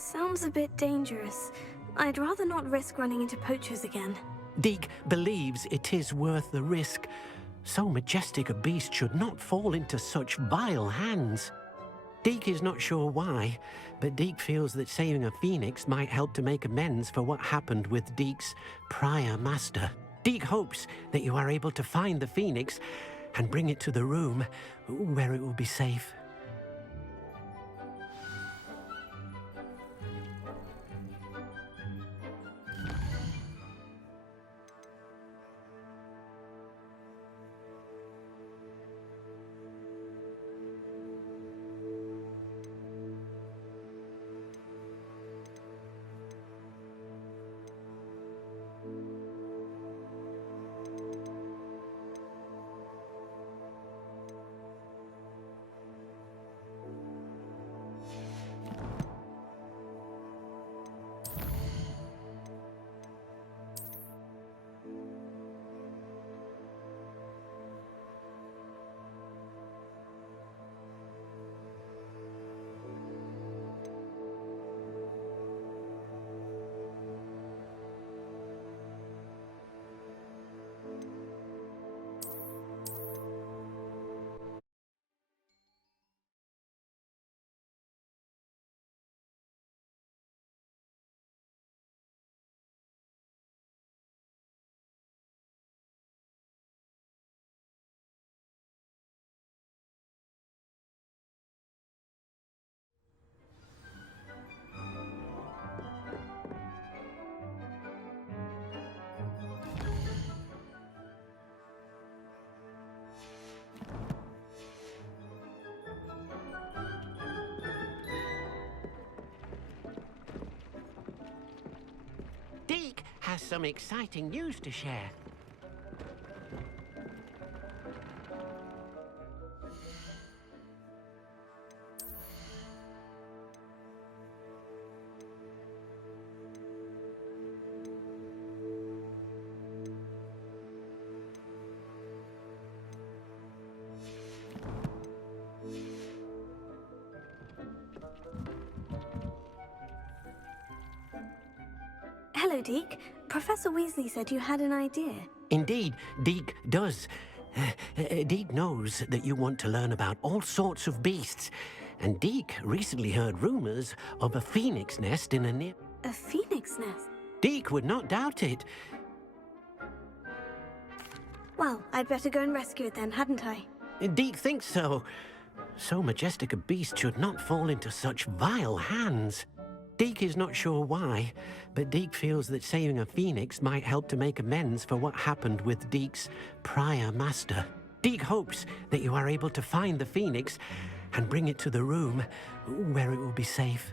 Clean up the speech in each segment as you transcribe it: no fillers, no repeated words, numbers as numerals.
Sounds a bit dangerous. I'd rather not risk running into poachers again. Deke believes it is worth the risk. So majestic a beast should not fall into such vile hands. Deke is not sure why, but Deke feels that saving a phoenix might help to make amends for what happened with Deke's prior master. Deke hopes that you are able to find the phoenix and bring it to the room where it will be safe. Deke has some exciting news to share. Hello, Deke. Professor Weasley said you had an idea. Indeed, Deke does. Deke knows that you want to learn about all sorts of beasts, and Deke recently heard rumors of a phoenix nest in a near... A phoenix nest? Deke would not doubt it. Well, I'd better go and rescue it then, hadn't I? Deke thinks so. So majestic a beast should not fall into such vile hands. Deke is not sure why, but Deke feels that saving a phoenix might help to make amends for what happened with Deke's prior master. Deke hopes that you are able to find the phoenix and bring it to the room where it will be safe.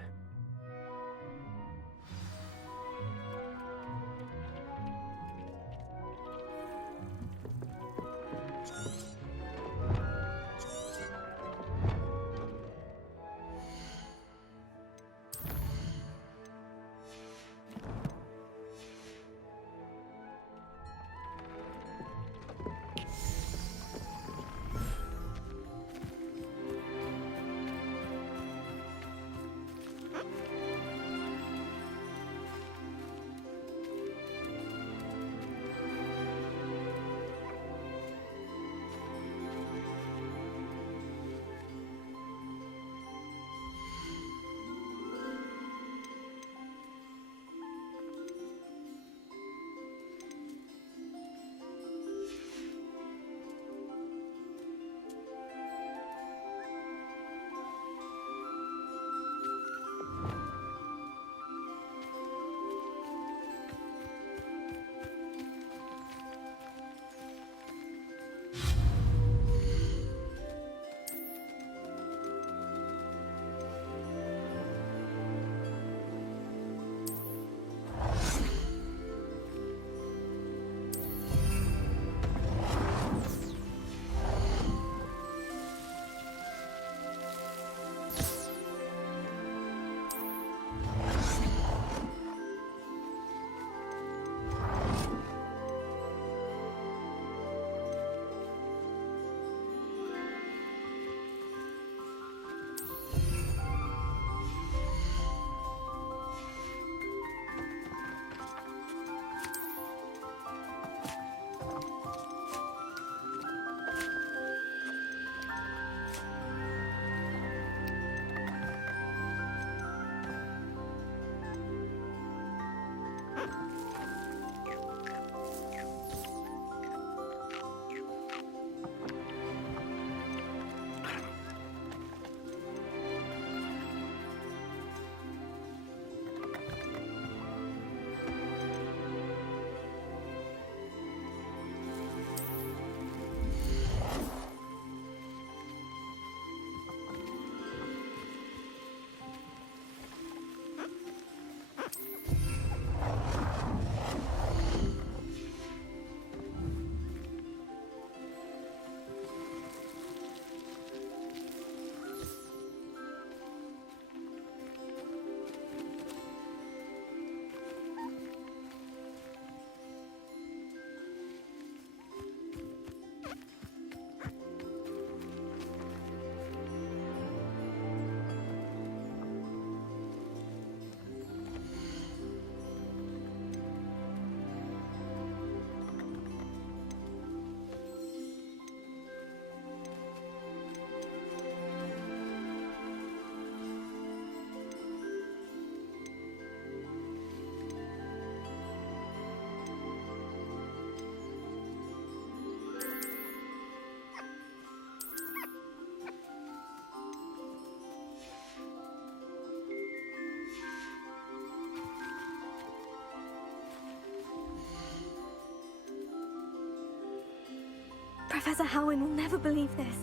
Professor Howin will never believe this.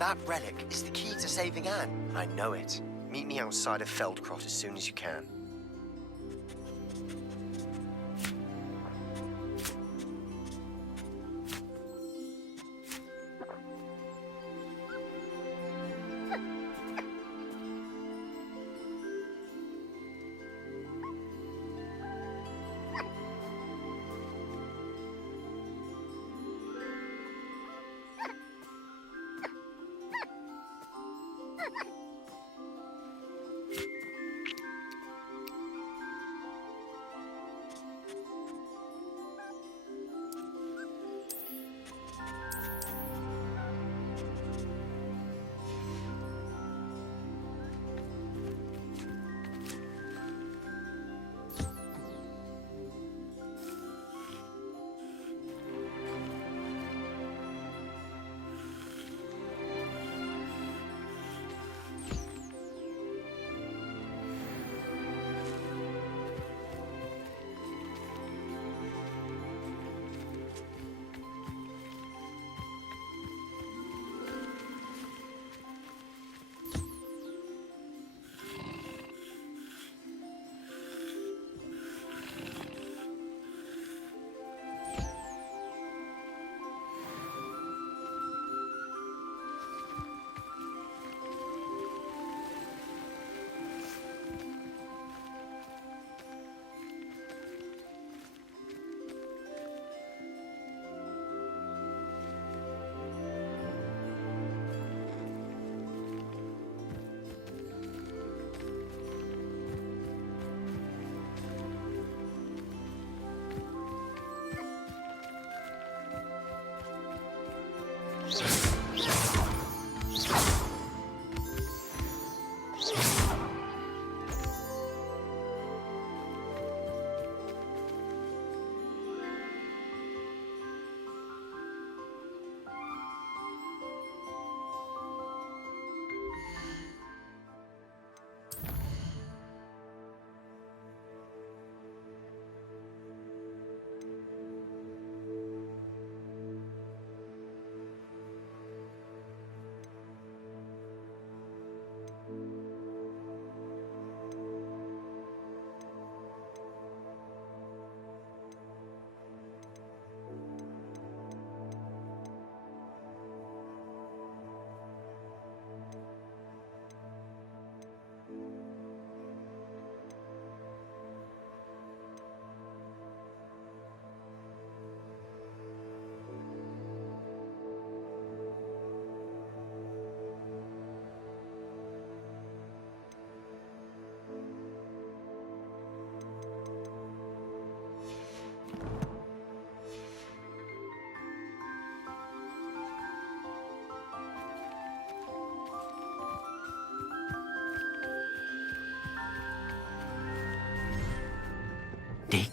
That relic is the key to saving Anne. I know it. Meet me outside of Feldcrot as soon as you can.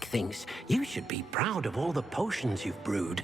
thinks you should be proud of all the potions you've brewed.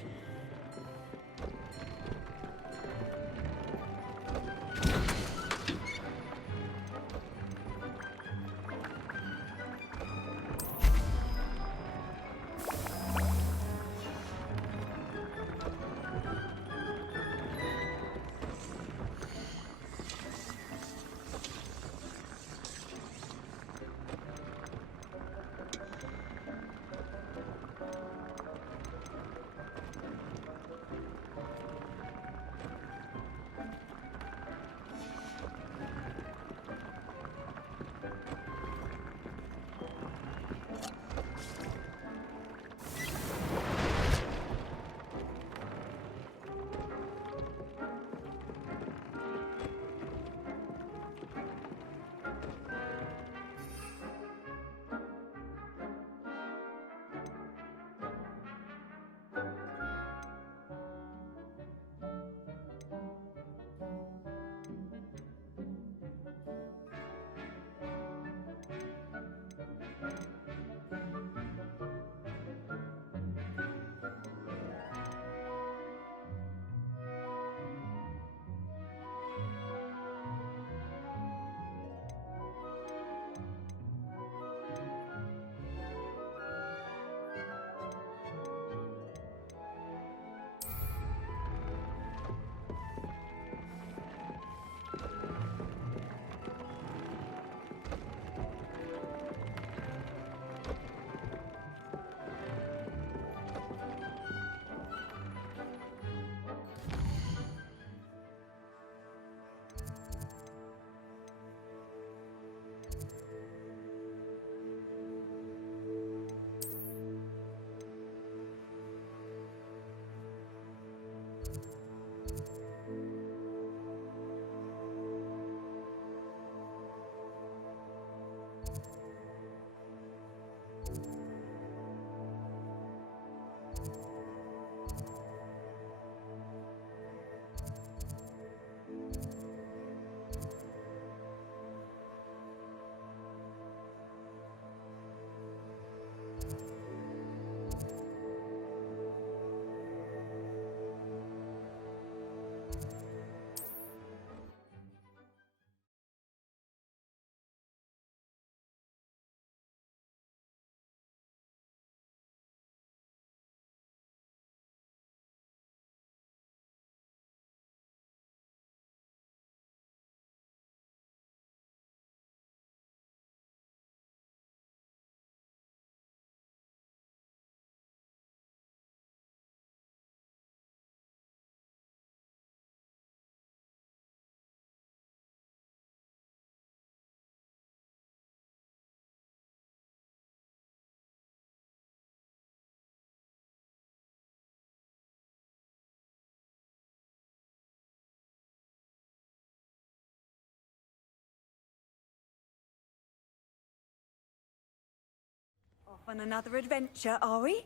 Off on another adventure, are we?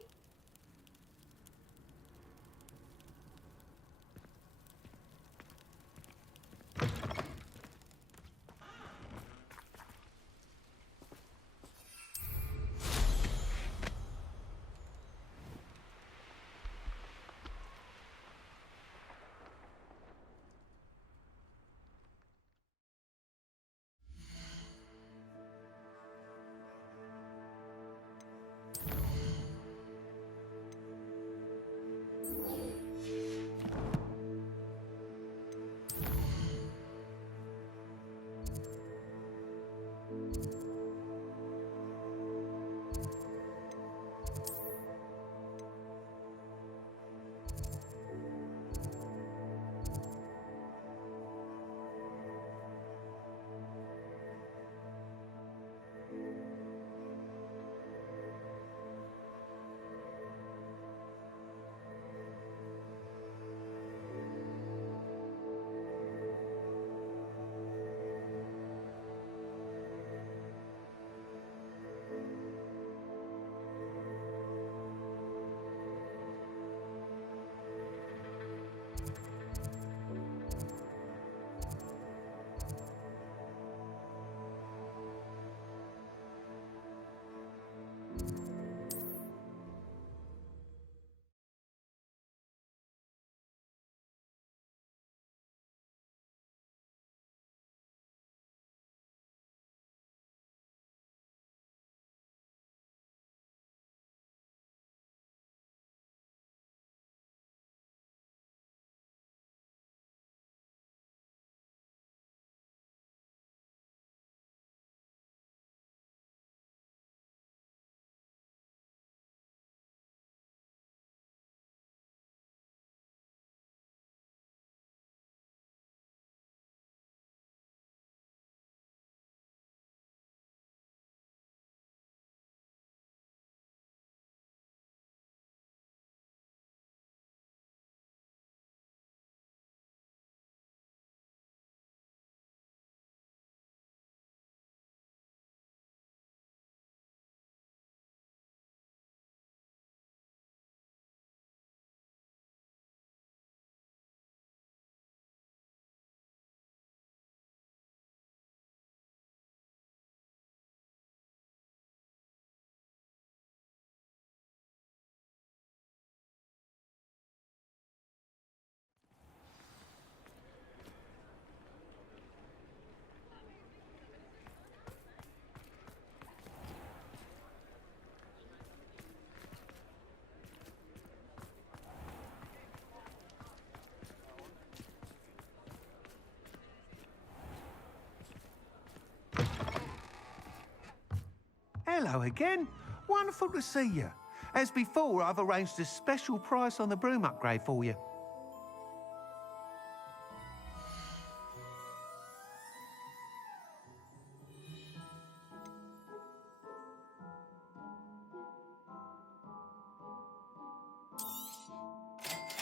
Hello again. Wonderful to see you. As before, I've arranged a special price on the broom upgrade for you.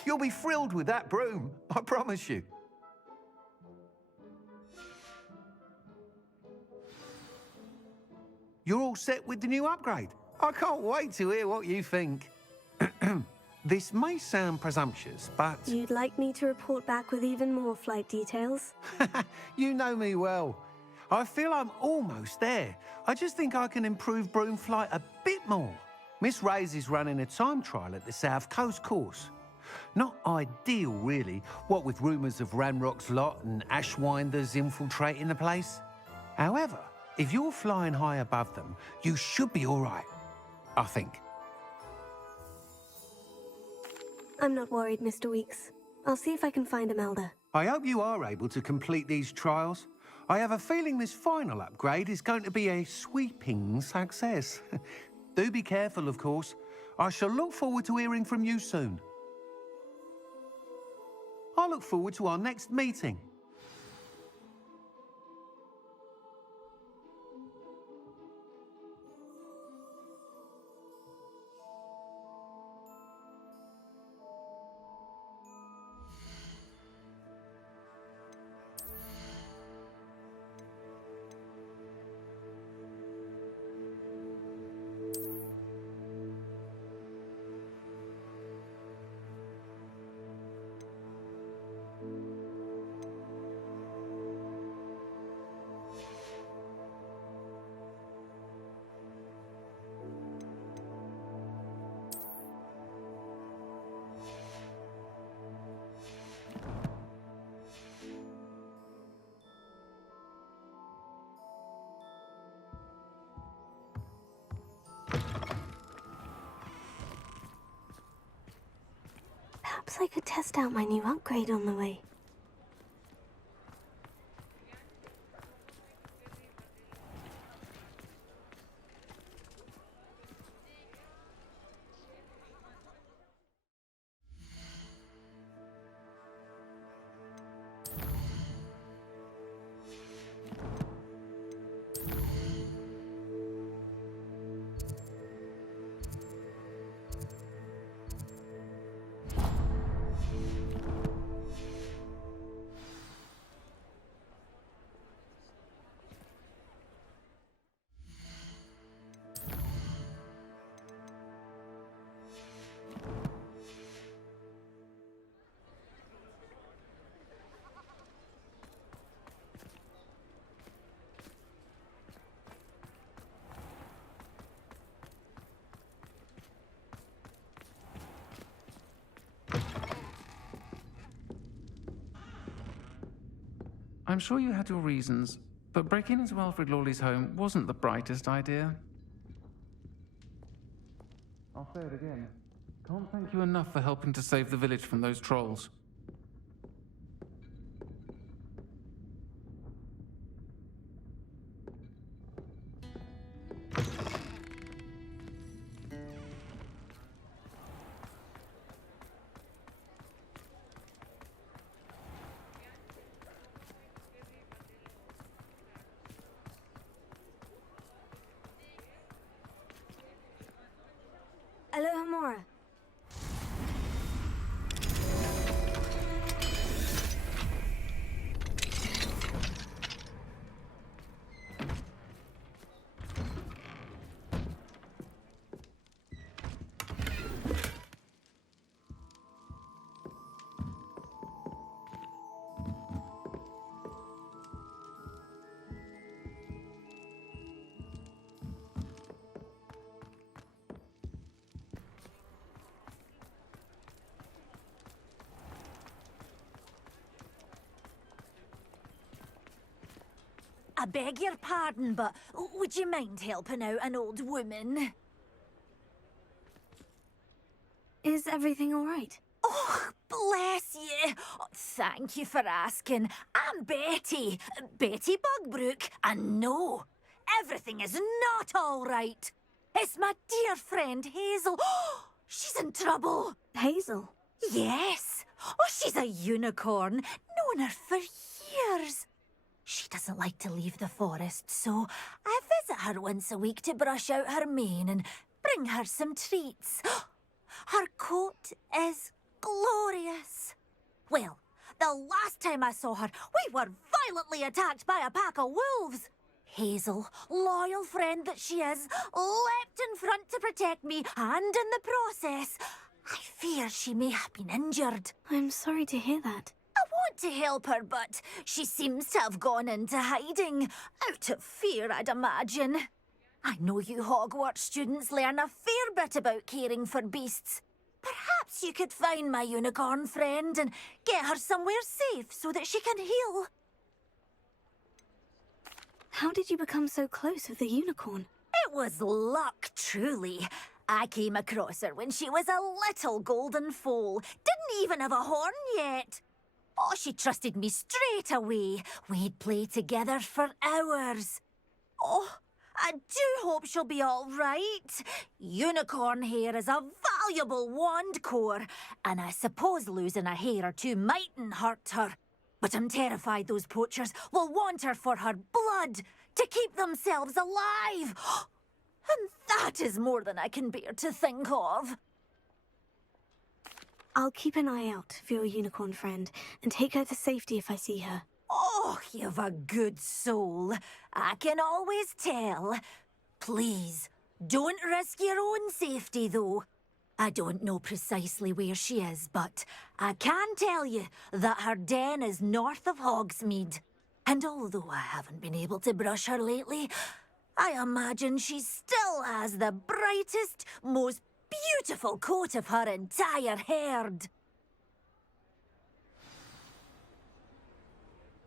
You'll be thrilled with that broom, I promise you. You're all set with the new upgrade. I can't wait to hear what you think. This may sound presumptuous, but... You'd like me to report back with even more flight details? You know me well. I feel I'm almost there. I just think I can improve broom flight a bit more. Miss Ray's is running a time trial at the South Coast course. Not ideal, really, what with rumours of Ranrock's lot and Ashwinders infiltrating the place. However, if you're flying high above them, you should be all right, I think. I'm not worried, Mr. Weeks. I'll see if I can find Imelda. I hope you are able to complete these trials. I have a feeling this final upgrade is going to be a sweeping success. Do be careful, of course. I shall look forward to hearing from you soon. I look forward to our next meeting. Perhaps I could test out my new upgrade on the way. I'm sure you had your reasons, but breaking into Alfred Lawley's home wasn't the brightest idea. I'll say it again. Can't thank you enough for helping to save the village from those trolls. Aloha Mora. I beg your pardon, but would you mind helping out an old woman? Is everything all right? Oh, bless you. Oh, thank you for asking. I'm Betty. Betty Bugbrook. And no, everything is not all right. It's my dear friend Hazel. She's in trouble. Hazel. Yes. Oh, she's a unicorn. Known her for years. She doesn't like to leave the forest, so I visit her once a week to brush out her mane and bring her some treats. Her coat is glorious. Well, the last time I saw her, we were violently attacked by a pack of wolves. Hazel, loyal friend that she is, leapt in front to protect me, and in the process, I fear she may have been injured. I'm sorry to hear that. I want to help her, but she seems to have gone into hiding. Out of fear, I'd imagine. I know you Hogwarts students learn a fair bit about caring for beasts. Perhaps you could find my unicorn friend and get her somewhere safe so that she can heal. How did you become so close with the unicorn? It was luck, truly. I came across her when she was a little golden foal. Didn't even have a horn yet. Oh, she trusted me straight away. We'd play together for hours. Oh, I do hope she'll be all right. Unicorn hair is a valuable wand core, and I suppose losing a hair or two mightn't hurt her. But I'm terrified those poachers will want her for her blood, to keep themselves alive. And that is more than I can bear to think of. I'll keep an eye out for your unicorn friend and take her to safety if I see her. Oh, you've a good soul. I can always tell. Please, don't risk your own safety, though. I don't know precisely where she is, but I can tell you that her den is north of Hogsmeade. And although I haven't been able to brush her lately, I imagine she still has the brightest, most beautiful coat of her entire herd.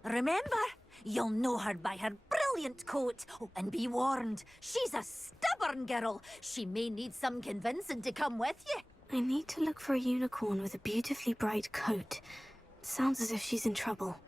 Remember, you'll know her by her brilliant coat. Oh, and be warned, she's a stubborn girl. She may need some convincing to come with you. I need to look for a unicorn with a beautifully bright coat. Sounds as if she's in trouble.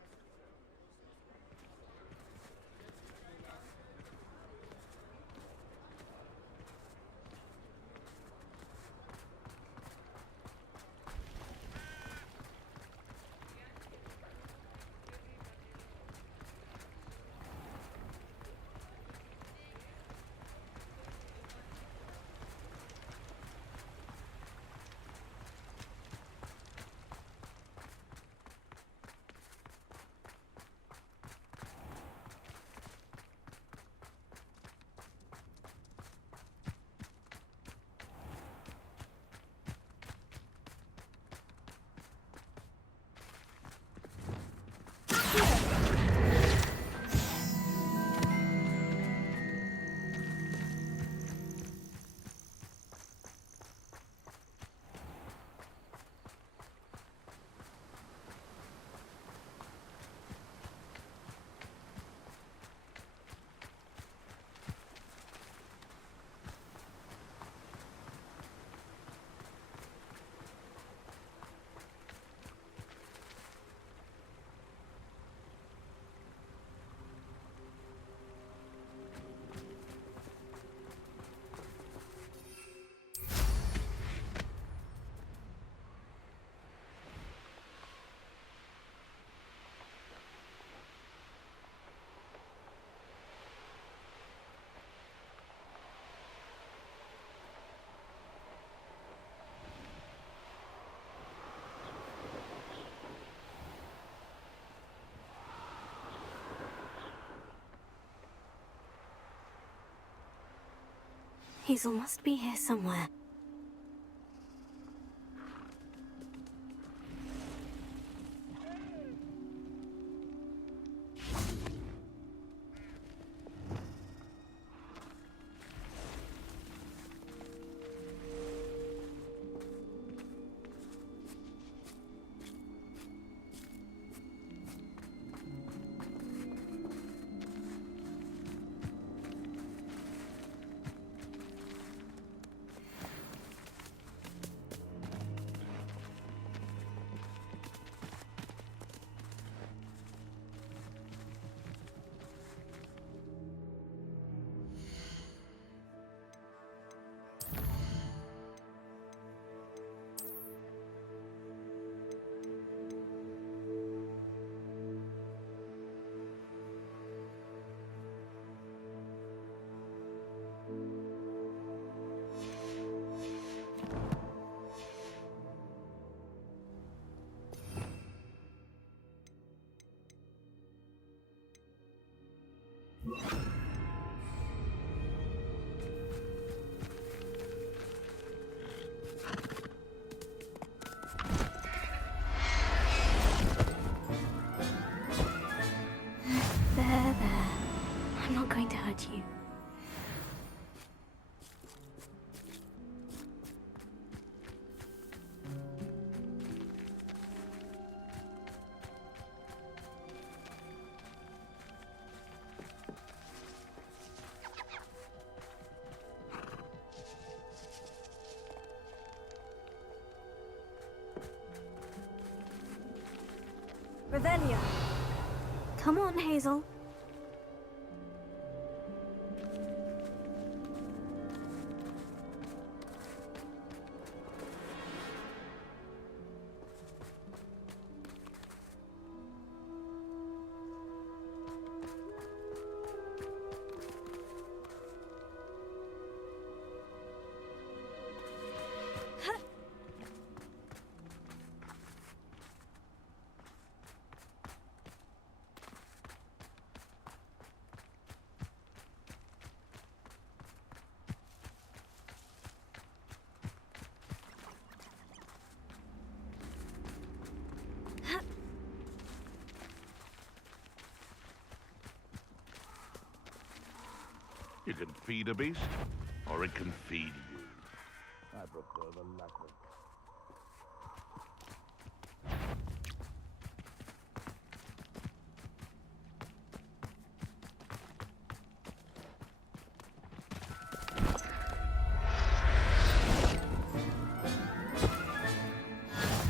Hazel must be here somewhere. Revelio. Come on, Hazel. You can feed a beast, or it can feed you. I prefer the latter.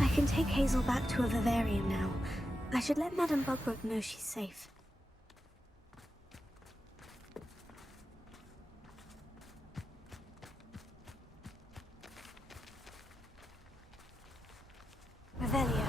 I can take Hazel back to a vivarium now. I should let Madame Bugbrook know she's safe. Revelio.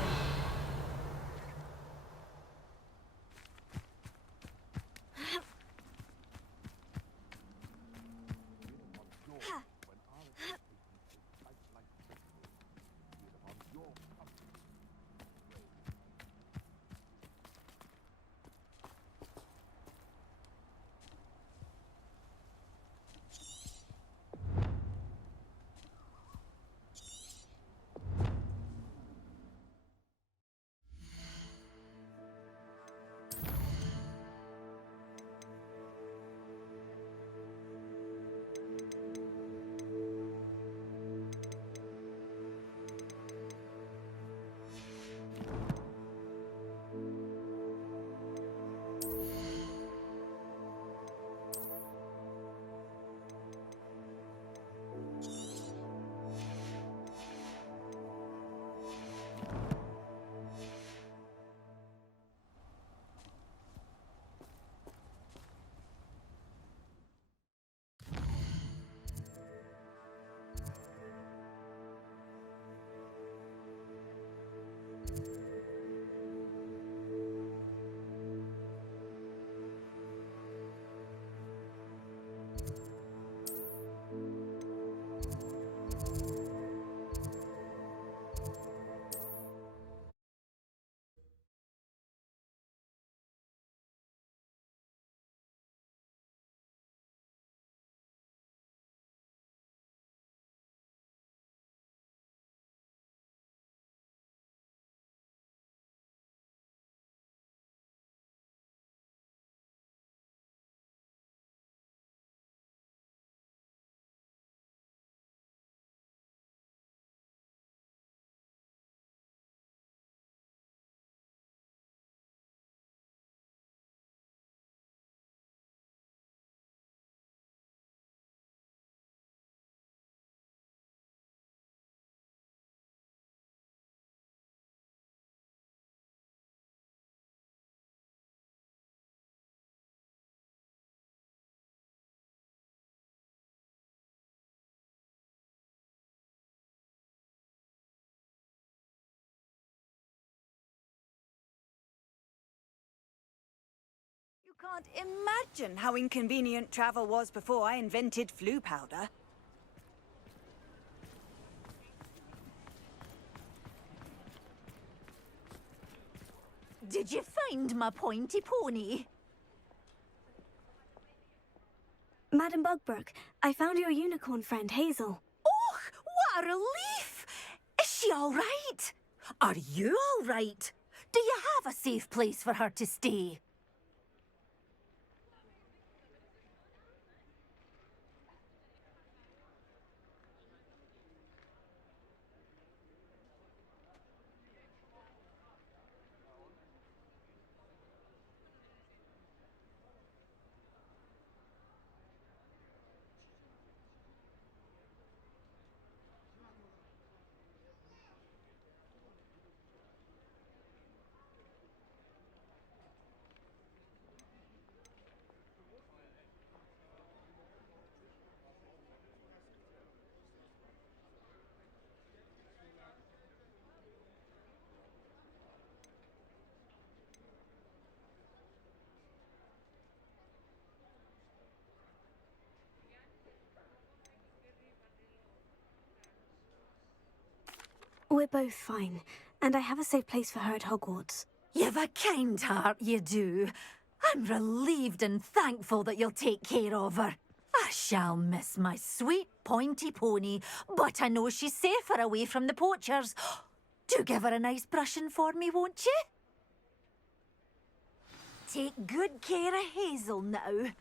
You can't imagine how inconvenient travel was before I invented flu powder. Did you find my pointy pony? Madame Bugbrook, I found your unicorn friend, Hazel. Oh, what a relief! Is she all right? Are you all right? Do you have a safe place for her to stay? We're both fine, and I have a safe place for her at Hogwarts. You've a kind heart, you do. I'm relieved and thankful that you'll take care of her. I shall miss my sweet pointy pony, but I know she's safer away from the poachers. Do give her a nice brushing for me, won't you? Take good care of Hazel now.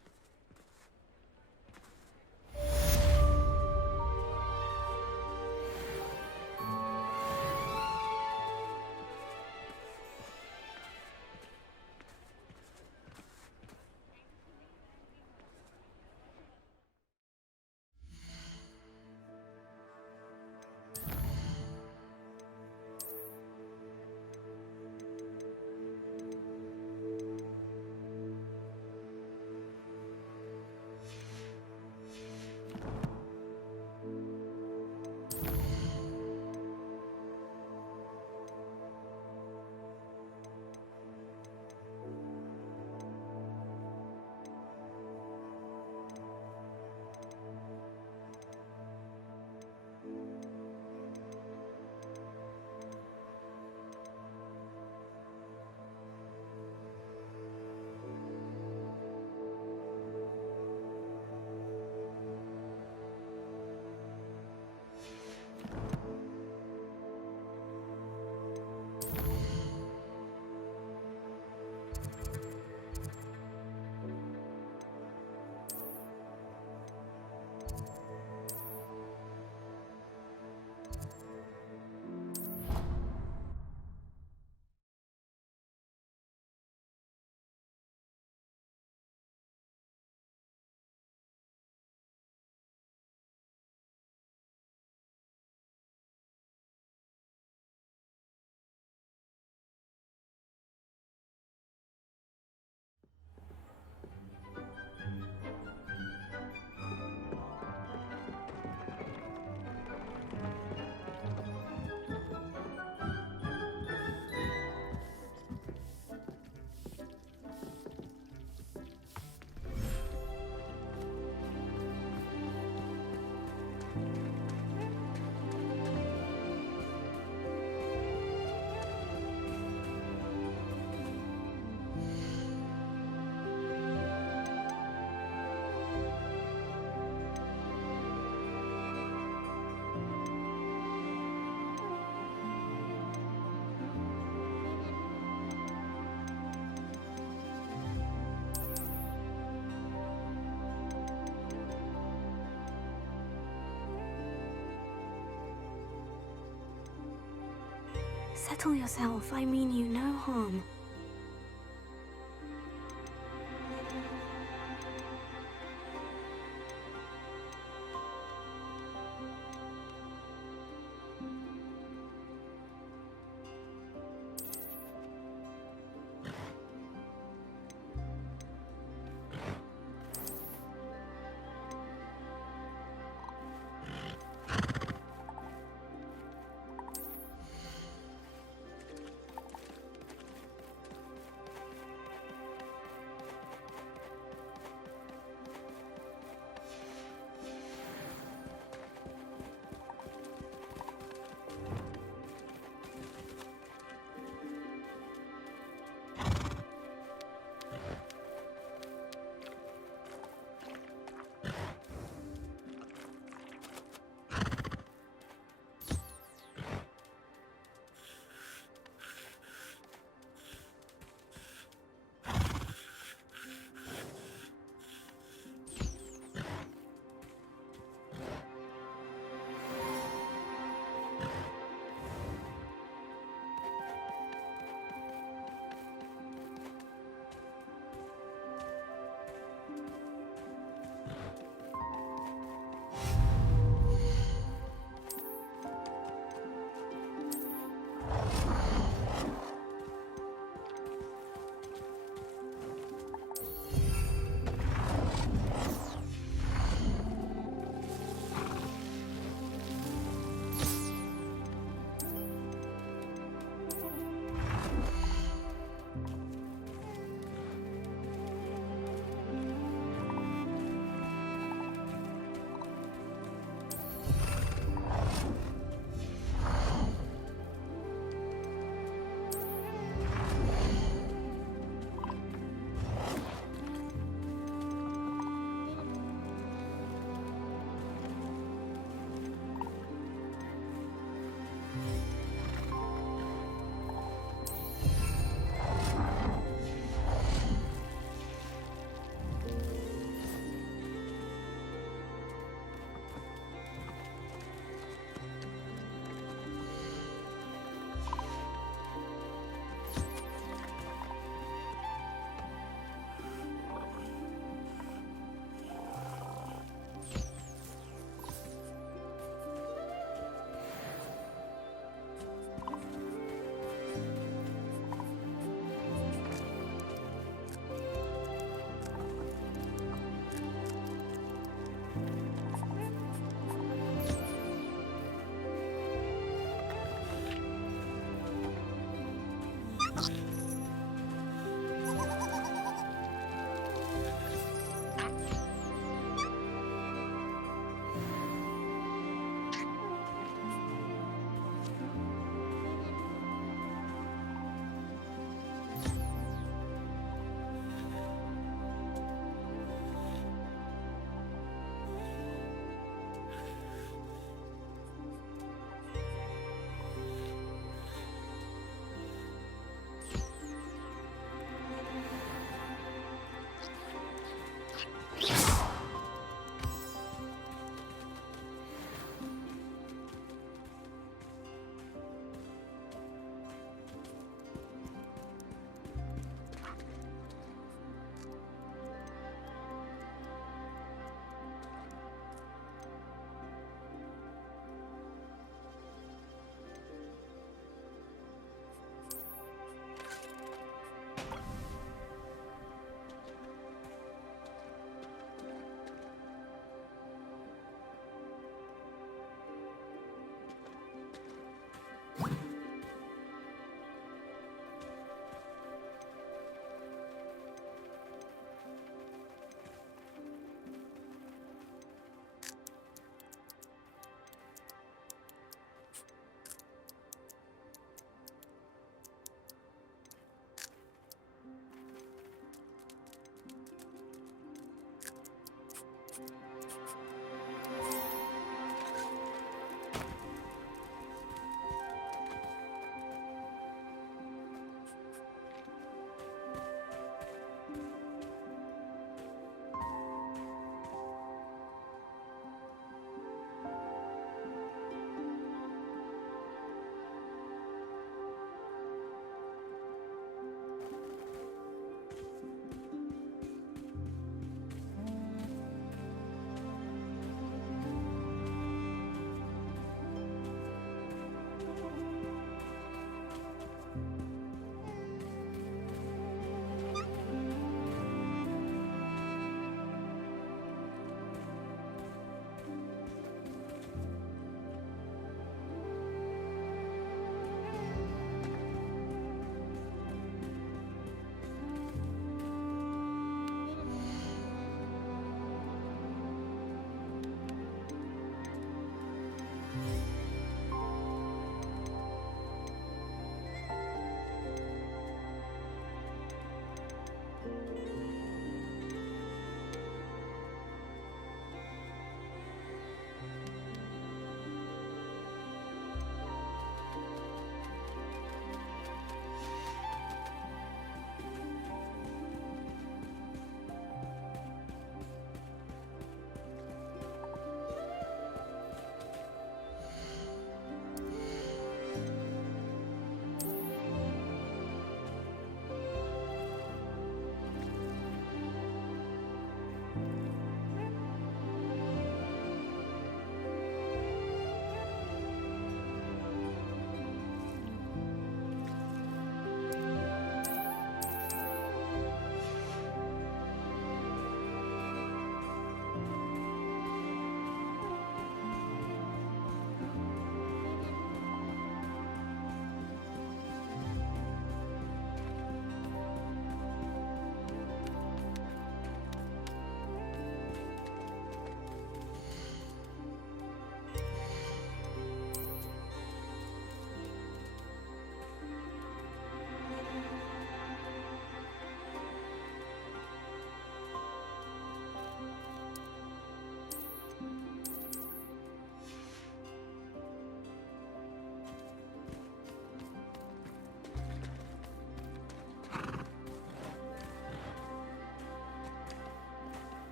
Settle yourself. I mean you no harm.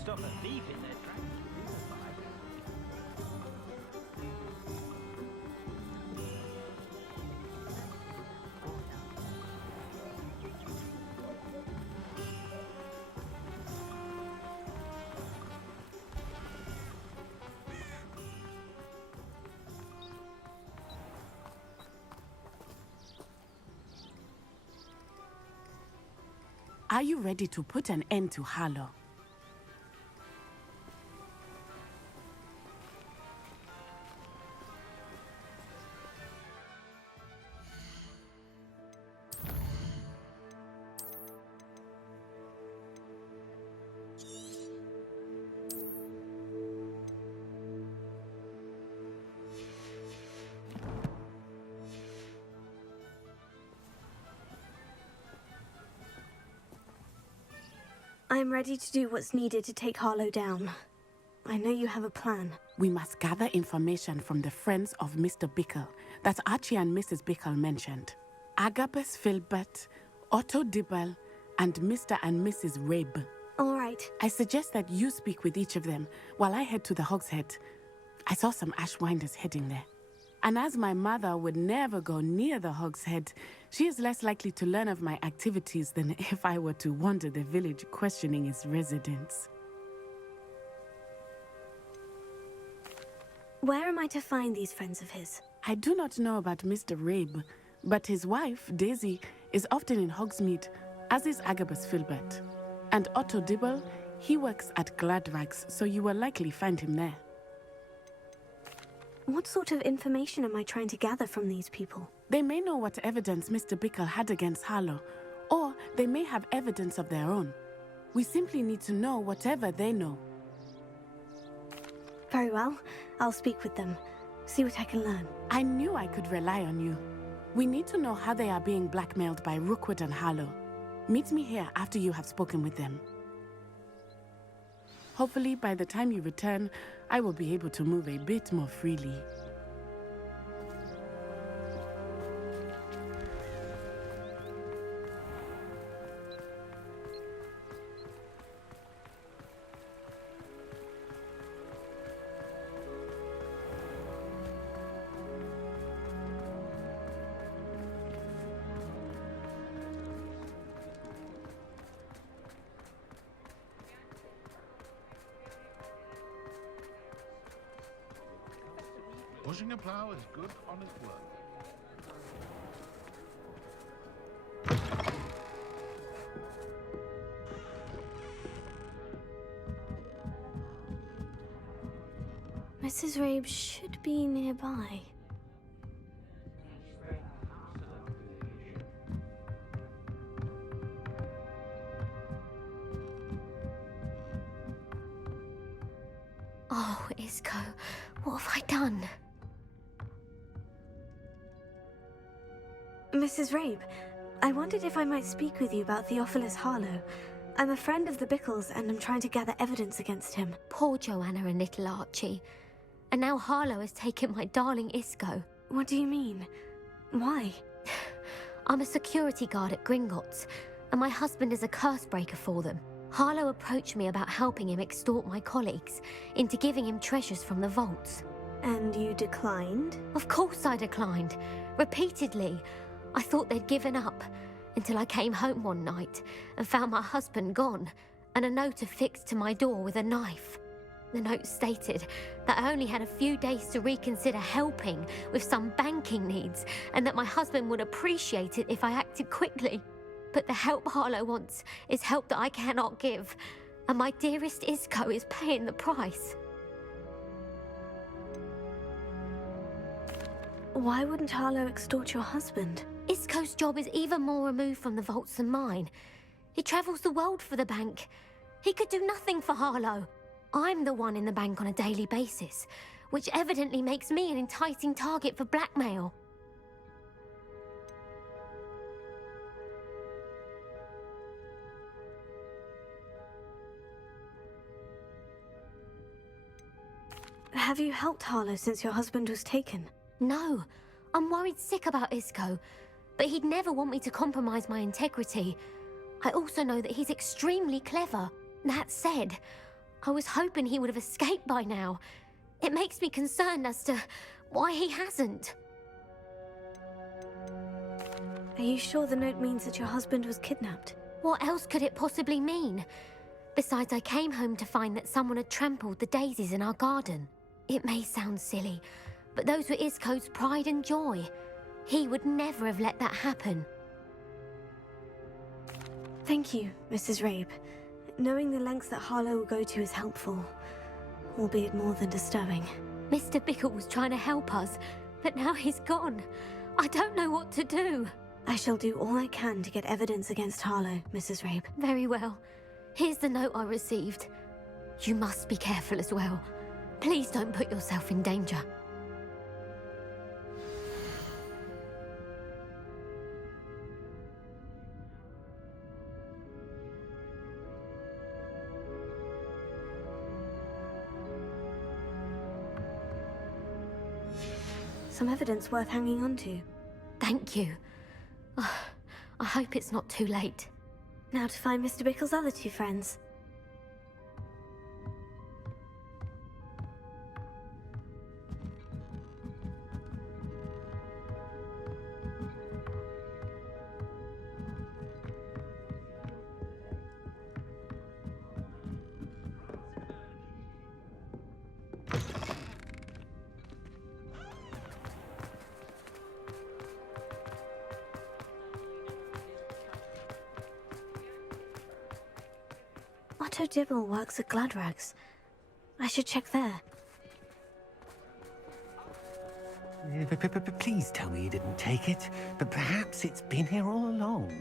stop a thief in their tracks. Are you ready to put an end to Harlow? I'm ready to do what's needed to take Harlow down. I know you have a plan. We must gather information from the friends of Mr. Bickle that Archie and Mrs. Bickle mentioned. Agabus Filbert, Otto Dibble, and Mr. and Mrs. Rabe. All right. I suggest that you speak with each of them while I head to the Hogshead. I saw some Ashwinders heading there. And as my mother would never go near the Hogshead, she is less likely to learn of my activities than if I were to wander the village questioning its residents. Where am I to find these friends of his? I do not know about Mr. Rabe, but his wife, Daisy, is often in Hogsmeade, as is Agabus Filbert. And Otto Dibble, he works at Gladrags, so you will likely find him there. What sort of information am I trying to gather from these people? They may know what evidence Mr. Bickle had against Harlow, or they may have evidence of their own. We simply need to know whatever they know. Very well. I'll speak with them. See what I can learn. I knew I could rely on you. We need to know how they are being blackmailed by Rookwood and Harlow. Meet me here after you have spoken with them. Hopefully, by the time you return, I will be able to move a bit more freely. Pushing a plough is good, honest work. Mrs. Rabe should be nearby. Oh, Isco, what have I done? Mrs. Rabe, I wondered if I might speak with you about Theophilus Harlow. I'm a friend of the Bickles and I'm trying to gather evidence against him. Poor Joanna and little Archie. And now Harlow has taken my darling Isco. What do you mean? Why? I'm a security guard at Gringotts, and my husband is a curse breaker for them. Harlow approached me about helping him extort my colleagues into giving him treasures from the vaults. And you declined? Of course I declined. Repeatedly. I thought they'd given up, until I came home one night and found my husband gone, and a note affixed to my door with a knife. The note stated that I only had a few days to reconsider helping with some banking needs, and that my husband would appreciate it if I acted quickly. But the help Harlow wants is help that I cannot give, and my dearest Isco is paying the price. Why wouldn't Harlow extort your husband? Isco's job is even more removed from the vaults than mine. He travels the world for the bank. He could do nothing for Harlow. I'm the one in the bank on a daily basis, which evidently makes me an enticing target for blackmail. Have you helped Harlow since your husband was taken? No, I'm worried sick about Isco, but he'd never want me to compromise my integrity. I also know that he's extremely clever. That said, I was hoping he would have escaped by now. It makes me concerned as to why he hasn't. Are you sure the note means that your husband was kidnapped? What else could it possibly mean? Besides, I came home to find that someone had trampled the daisies in our garden. It may sound silly, but those were Isco's pride and joy. He would never have let that happen. Thank you, Mrs. Rabe. Knowing the lengths that Harlow will go to is helpful, albeit more than disturbing. Mr. Bickle was trying to help us, but now he's gone. I don't know what to do. I shall do all I can to get evidence against Harlow, Mrs. Rabe. Very well. Here's the note I received. You must be careful as well. Please don't put yourself in danger. Some evidence worth hanging on to. Thank you. I hope it's not too late. Now to find Mr. Bickle's other two friends. Otto Dibble works at Gladrags. I should check there. Please tell me you didn't take it. But perhaps it's been here all along.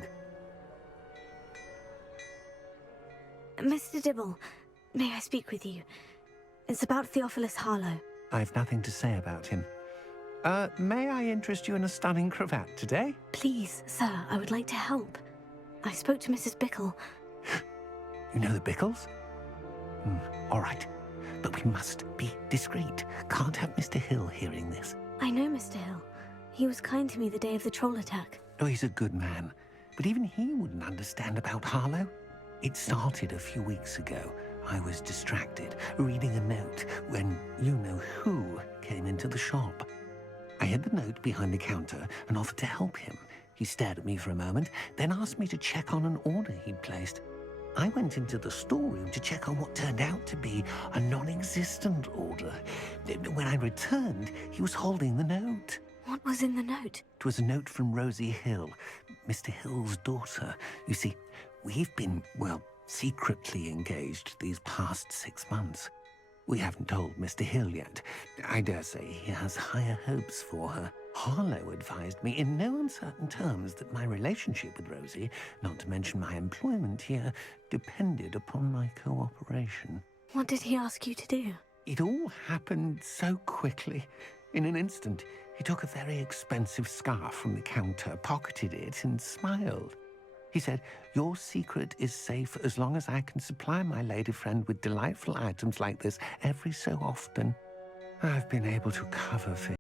Mr. Dibble, may I speak with you? It's about Theophilus Harlow. I've nothing to say about him. May I interest you in a stunning cravat today? Please, sir, I would like to help. I spoke to Mrs. Bickle. You know the Bickles? All right. But we must be discreet. Can't have Mr. Hill hearing this. I know Mr. Hill. He was kind to me the day of the troll attack. Oh, he's a good man. But even he wouldn't understand about Harlow. It started a few weeks ago. I was distracted, reading a note, when you-know-who came into the shop. I hid the note behind the counter and offered to help him. He stared at me for a moment, then asked me to check on an order he'd placed. I went into the storeroom to check on what turned out to be a non-existent order. When I returned, he was holding the note. What was in the note? It was a note from Rosie Hill, Mr. Hill's daughter. You see, we've been, well, secretly engaged these past 6 months. We haven't told Mr. Hill yet. I dare say he has higher hopes for her. Harlow advised me in no uncertain terms that my relationship with Rosie, not to mention my employment here, depended upon my cooperation. What did he ask you to do? It all happened so quickly. In an instant, he took a very expensive scarf from the counter, pocketed it, and smiled. He said, "Your secret is safe as long as I can supply my lady friend with delightful items like this every so often." I've been able to cover for